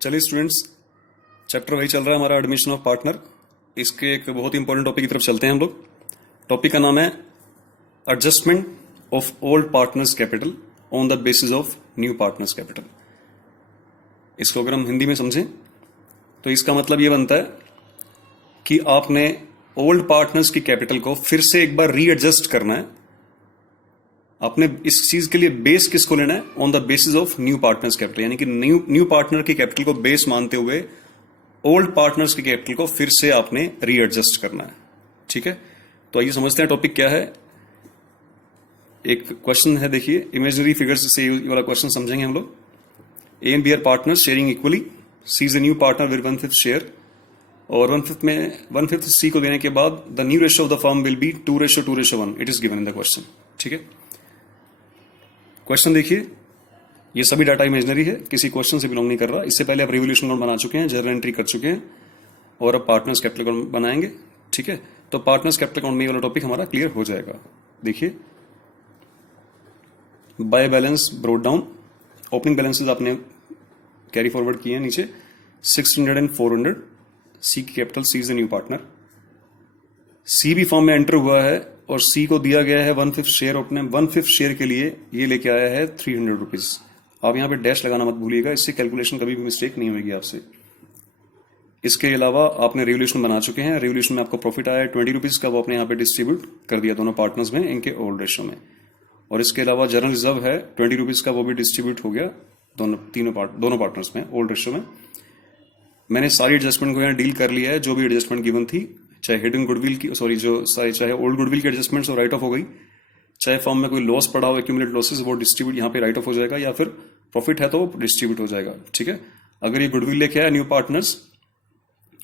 चलिए students, chapter वही चल रहा है हमारा, एडमिशन ऑफ पार्टनर। इसके एक बहुत ही इंपॉर्टेंट टॉपिक की तरफ चलते हैं हम लोग। टॉपिक का नाम है adjustment of old partners capital on the basis of new partners capital. इसको अगर हम हिंदी में समझें तो इसका मतलब ये बनता है कि आपने ओल्ड पार्टनर्स की कैपिटल को फिर से एक बार रीएडजस्ट करना है। आपने इस चीज के लिए बेस किसको लेना है? On the basis of new partners capital, यानी कि न्यू पार्टनर की कैपिटल को बेस मानते हुए ओल्ड पार्टनर्स की कैपिटल को फिर से आपने रीएडजस्ट करना है। ठीक है, तो आइए समझते हैं टॉपिक क्या है। एक क्वेश्चन है, देखिए, इमेजिनरी फिगर्स से ये वाला क्वेश्चन समझेंगे हम लोग। A and B are partners sharing equally, C is a new partner with 1/5 share, और 1/5 सी को देने के बाद the new ratio of the firm will be 2:2:1। It is given in the question. ठीक है, क्वेश्चन देखिए, ये सभी डाटा इमेजिनरी है, किसी क्वेश्चन से बिलोंग नहीं कर रहा। इससे पहले आप रिवोल्यूशन अकाउंट बना चुके हैं, जर्नल एंट्री कर चुके हैं, और अब पार्टनर्स कैपिटल अकाउंट बनाएंगे। ठीक है, तो पार्टनर्स कैपिटल अकाउंट में ये वाला टॉपिक हमारा क्लियर हो जाएगा। देखिए, by balance brought down, opening balances आपने कैरी फॉरवर्ड किए हैं नीचे 600 एंड 400। सी की capital, C is the new partner. C भी फॉर्म में एंटर हुआ है और सी को दिया गया है 1/5 शेयर। अपने 1/5 शेयर के लिए ये लेके आया है 300 रुपीज। आप यहां पे डैश लगाना मत भूलिएगा, इससे कैलकुलेशन कभी भी मिस्टेक नहीं होगी आपसे। इसके अलावा आपने रिवोल्यूशन बना चुके हैं। रिवोल्यूशन में आपको प्रॉफिट आया है 20 रुपीज का, वो आपने यहाँ पे डिस्ट्रीब्यूट कर दिया दोनों पार्टनर्स में, इनके ओल्ड रेशियो में। और इसके अलावा जनरल रिजर्व है 20 रुपीज का, वो भी डिस्ट्रीब्यूट हो गया दोनों पार्टनर्स में ओल्ड रेशियो में। मैंने सारी एडजस्टमेंट को यहाँ डील कर लिया है, जो भी एडजस्टमेंट गिवन थी, चाहे हिडन गुडविल की, चाहे ओल्ड गुडविल की एडजस्टमेंट्स और राइट ऑफ हो गई, चाहे फॉर्म में कोई लॉस पड़ा हो, एक्यूमुलेटेड लॉसेस, वो डिस्ट्रीब्यूट यहाँ पे राइट ऑफ हो जाएगा, या फिर प्रॉफिट है तो वो डिस्ट्रीब्यूट हो जाएगा। ठीक है, अगर ये गुडविल लेके आया न्यू पार्टनर्स,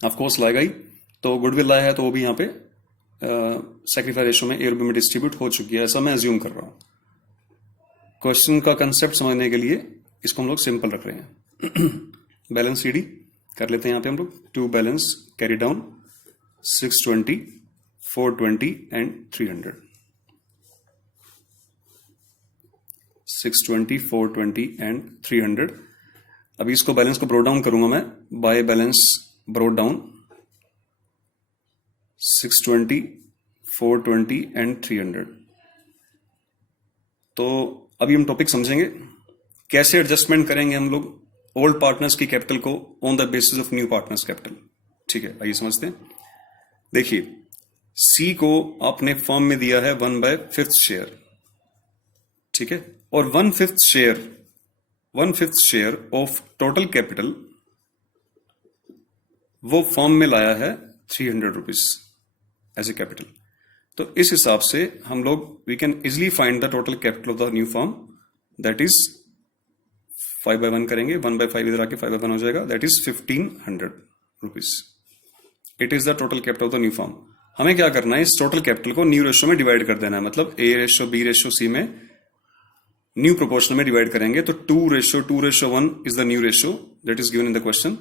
ऑफकोर्स लाएगा ही, तो गुडविल लाया है तो वो भी यहाँ पे सेक्रीफाई रेशियो में ए में डिस्ट्रीब्यूट हो चुकी है, ऐसा मैं अज्यूम कर रहा हूँ। क्वेश्चन का कंसेप्ट समझने के लिए इसको हम लोग सिंपल रख रहे हैं। बैलेंस सीडी कर लेते हैं यहाँ पे हम लोग। To balance carry down 620, 420 and 300। 620, 420 and 300। अभी इसको बैलेंस को ब्रोट डाउन करूंगा मैं, by balance brought down 620, 420 and 300। तो अभी हम टॉपिक समझेंगे कैसे एडजस्टमेंट करेंगे हम लोग ओल्ड पार्टनर्स की कैपिटल को on the basis of new partners capital. ठीक है, आइए समझते हैं। देखिए, सी को आपने फॉर्म में दिया है 1/5 शेयर। ठीक है, और 1/5 शेयर ऑफ टोटल कैपिटल वो फॉर्म में लाया है 300 रुपीज एज ए कैपिटल। तो इस हिसाब से हम लोग we can easily find the total capital of the new form, that is 5/1 करेंगे, 1/5 इधर आके 5/1 हो जाएगा, that is 1500 rupees. It is the total capital of the new form. हमें क्या करना है, इस टोटल कैपिटल को न्यू रेशियो में डिवाइड कर देना है, मतलब A ratio B ratio C में न्यू प्रोपोर्शन में डिवाइड करेंगे। तो 2:1 is the new ratio that is given in the question.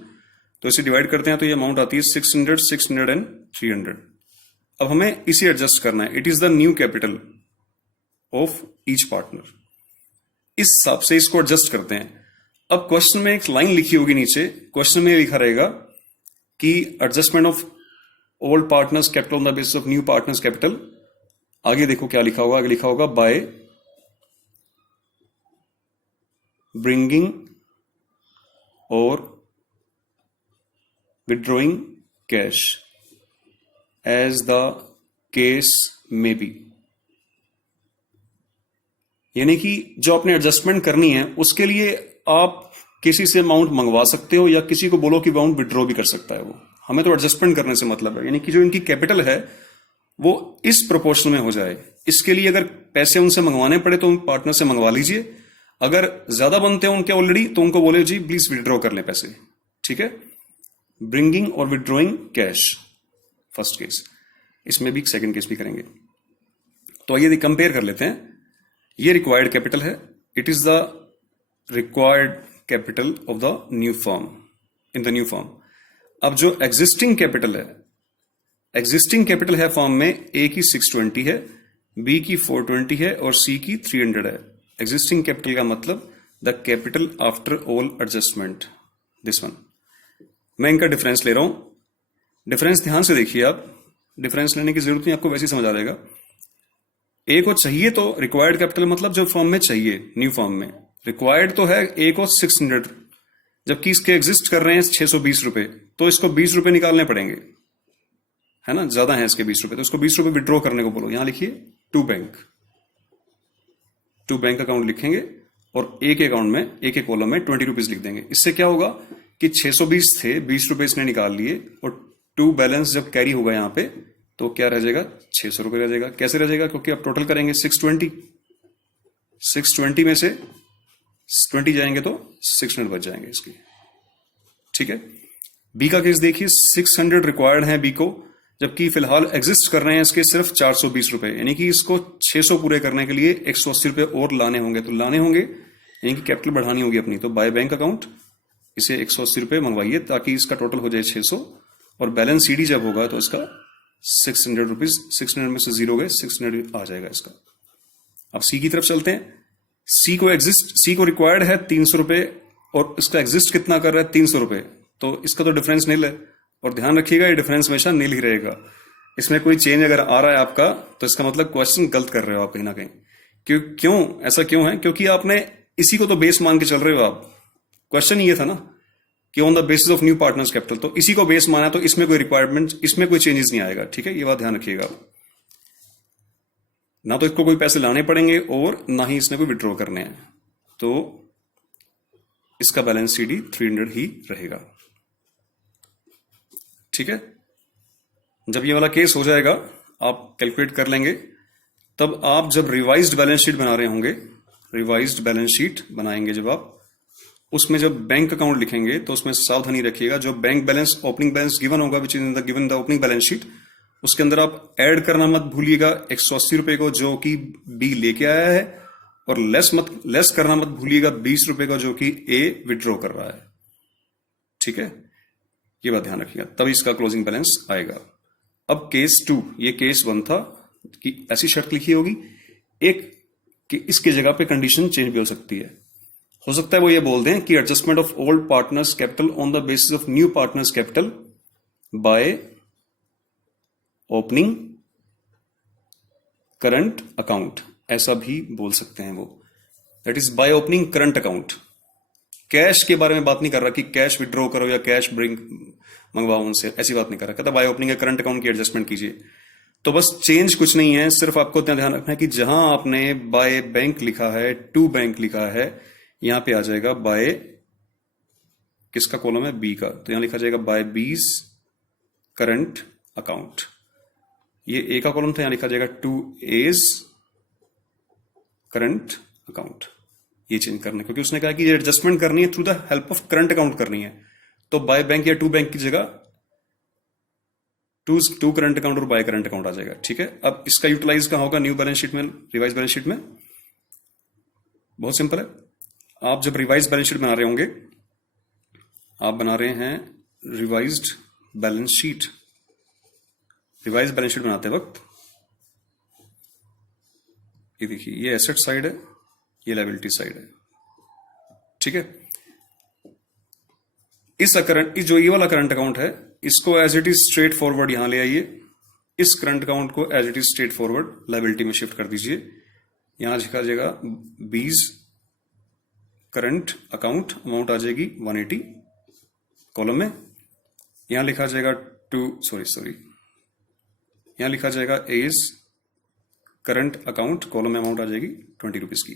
तो इसे डिवाइड करते हैं तो ये अमाउंट आती है 600, 600 एंड 300। अब हमें इसे एडजस्ट करना है। It is the new capital of each partner. इस हिसाब से इसको एडजस्ट करते हैं। अब क्वेश्चन में एक लाइन लिखी होगी नीचे, क्वेश्चन में लिखा रहेगा कि adjustment of old partners capital on the basis of new partners capital. आगे देखो क्या लिखा होगा, आगे लिखा होगा बाय ब्रिंगिंग और withdrawing cash as the case may be. यानी कि जो आपने एडजस्टमेंट करनी है उसके लिए आप किसी से अमाउंट मंगवा सकते हो, या किसी को बोलो कि अमाउंट विड्रॉ भी कर सकता है वो। हमें तो एडजस्टमेंट करने से मतलब है, यानी कि जो इनकी कैपिटल है वो इस प्रोपोर्शन में हो जाए। इसके लिए अगर पैसे उनसे मंगवाने पड़े तो उन पार्टनर से मंगवा लीजिए, अगर ज्यादा बनते हैं उनके ऑलरेडी तो उनको बोले जी प्लीज विड्रॉ कर लें पैसे। ठीक है, ब्रिंगिंग और विड्रॉइंग कैश फर्स्ट केस, इसमें भी सेकंड केस भी करेंगे। तो आइए कंपेयर कर लेते हैं। ये रिक्वायर्ड कैपिटल है, it is the required capital of the new firm in the new firm. अब जो एग्जिस्टिंग कैपिटल है फर्म में, ए की 620 है, बी की 420 है और सी की 300 है। एग्जिस्टिंग कैपिटल का मतलब the capital after all adjustment, this one. मैं इनका डिफरेंस ले रहा हूं। डिफरेंस ध्यान से देखिए आप, डिफरेंस लेने की जरूरत नहीं, आपको वैसे ही समझ आ जाएगा। ए को चाहिए तो रिक्वायर्ड कैपिटल मतलब जो फॉर्म में चाहिए, न्यू फॉर्म में रिक्वायर्ड तो है ए को 600, जबकि इसके एग्जिस्ट कर रहे हैं 620 रुपए, तो इसको 20 रुपए निकालने पड़ेंगे, है ना, ज्यादा है इसके 20 रुपए, तो इसको 20 रुपए विड्रॉ करने को बोलो। यहां लिखिए टू बैंक अकाउंट लिखेंगे और एक अकाउंट में, एक एक कॉलम में 20 रुपीज लिख देंगे। इससे क्या होगा कि 620 थे, 20 रुपए इसने निकाल लिए, और टू बैलेंस जब कैरी होगा यहां पे तो क्या रह जाएगा, 600 रुपए रह जाएगा। कैसे रह जाएगा, क्योंकि आप टोटल करेंगे 620 में से 20 जाएंगे तो 600 बच जाएंगे इसके। ठीक है, बी का केस देखिए, 600 रिक्वायर्ड है बी को, जबकि फिलहाल एग्जिस्ट कर रहे हैं इसके सिर्फ 420 रुपए, यानी कि इसको 600 पूरे करने के लिए 180 रुपए और लाने होंगे, तो लाने होंगे यानी कि कैपिटल बढ़ानी होगी अपनी। तो बाय बैंक अकाउंट इसे 180 रुपए मंगवाइए ताकि इसका टोटल हो जाए 600, और बैलेंस सीडी जब होगा तो इसका 600 रुपीज, 600 में से 0 गए, 600 आ जाएगा इसका। अब सी की तरफ चलते हैं। सी को रिक्वायर्ड है 300 रुपए और इसका एग्जिस्ट कितना कर रहा है, 300 रुपए, तो इसका तो डिफरेंस नील है। और ध्यान रखिएगा ये डिफरेंस हमेशा नील ही रहेगा, इसमें कोई चेंज अगर आ रहा है आपका तो इसका मतलब क्वेश्चन गलत कर रहे हो आप कहीं ना कहीं। क्यों ऐसा क्यों है, क्योंकि आपने इसी को तो बेस मान के चल रहे हो आप। क्वेश्चन ये था ना कि on the basis of new partners capital, तो इसी को बेस माना, तो इसमें कोई रिक्वायरमेंट, इसमें कोई चेंजेस नहीं आएगा। ठीक है, ये बात ध्यान रखिएगा, ना तो इसको कोई पैसे लाने पड़ेंगे और ना ही इसने कोई विड्रॉ करने हैं, तो इसका बैलेंस सीडी 300 ही रहेगा। ठीक है, जब ये वाला केस हो जाएगा आप कैलकुलेट कर लेंगे, तब आप जब रिवाइज्ड बैलेंस शीट बना रहे होंगे, रिवाइज्ड बैलेंस शीट बनाएंगे जब आप, उसमें जब बैंक अकाउंट लिखेंगे तो उसमें सावधानी रखिएगा, जो bank balance, opening balance given होगा which is in the given the opening balance sheet, उसके अंदर आप ऐड करना मत भूलिएगा 180 रुपए को जो कि बी लेके आया है, और लेस करना मत भूलिएगा 20 रुपए का जो कि ए विड्रॉ कर रहा है। ठीक है, ये बात ध्यान रखिएगा, तभी इसका क्लोजिंग बैलेंस आएगा। अब केस 2, ये केस 1 था कि ऐसी शर्त लिखी होगी एक कि इसकी जगह पे कंडीशन चेंज भी हो सकती है। हो सकता है वो ये बोल दें कि adjustment of old partners capital on the basis of new partners capital by opening current account, ऐसा भी बोल सकते हैं वो, that is by opening current account. Cash के बारे में बात नहीं कर रहा कि कैश विड्रॉ करो या कैश ब्रिंग मंगवाओ उनसे, ऐसी बात नहीं कर रहा, कहता बाय ओपनिंग करंट अकाउंट की एडजस्टमेंट कीजिए। तो बस चेंज कुछ नहीं है, सिर्फ आपको ध्यान रखना है कि जहां आपने बाय बैंक लिखा है, टू बैंक लिखा है, यहां पे आ जाएगा बाय, किसका कॉलम है, बी का, तो यहां लिखा जाएगा बाय बीज करंट अकाउंट। ये ए का कॉलम था, यहां लिखा जाएगा टू एज करंट अकाउंट। ये चेंज करना, क्योंकि उसने कहा कि ये एडजस्टमेंट करनी है through the help of current account करनी है, तो बाय बैंक या टू बैंक की जगह टू करंट अकाउंट और बाय करंट अकाउंट आ जाएगा। ठीक है, अब इसका यूटिलाइज कहां होगा, न्यू बैलेंस शीट में, रिवाइज बैलेंस शीट में। बहुत सिंपल है, आप जब रिवाइज बैलेंस शीट बना रहे होंगे, आप बना रहे हैं revised balance sheet, revise balance sheet बनाते वक्त ये देखिए, ये एसेट साइड है, ये लायबिलिटी साइड है। ठीक है, इस जो ये वाला करंट अकाउंट है, इसको as it is straightforward यहां ले आइए, इस करंट अकाउंट को as it is straightforward liability में शिफ्ट कर दीजिए। यहां लिखा जाएगा बीज करंट अकाउंट, अमाउंट आ जाएगी 180 कॉलम में। यहां लिखा जाएगा यहां लिखा जाएगा एज करंट अकाउंट, कॉलम में अमाउंट आ जाएगी 20 रुपीज की।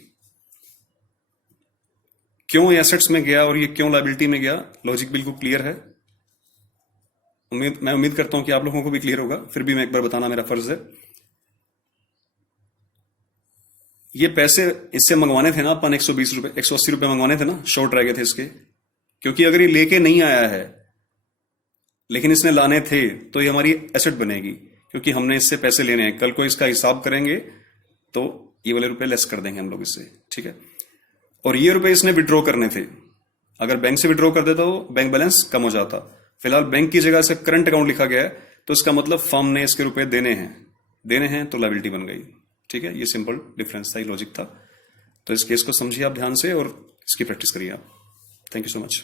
क्यों एसेट्स में गया और ये क्यों लायबिलिटी में गया, लॉजिक बिल्कुल क्लियर है। मैं उम्मीद करता हूं कि आप लोगों को भी क्लियर होगा, फिर भी मैं एक बार बताना मेरा फर्ज है। ये पैसे इससे मंगवाने थे ना अपन, 120 रुपए, 180 रुपए मंगवाने थे ना, शॉर्ट रह गए थे इसके, क्योंकि अगर ये लेके नहीं आया है लेकिन इसने लाने थे तो ये हमारी एसेट बनेगी, क्योंकि हमने इससे पैसे लेने हैं, कल को इसका हिसाब करेंगे तो ये वाले रुपए लेस कर देंगे हम लोग इससे। ठीक है, और ये रुपए इसने विड्रॉ करने थे, अगर बैंक से विड्रॉ कर देता तो बैंक बैलेंस कम हो जाता। फिलहाल बैंक की जगह से करंट अकाउंट लिखा गया है, तो इसका मतलब फर्म ने इसके रुपए देने हैं तो लायबिलिटी बन गई। ठीक है, ये सिंपल डिफरेंस था, ये लॉजिक था। तो इस केस को समझिए आप ध्यान से और इसकी प्रैक्टिस करिए आप। Thank you so much.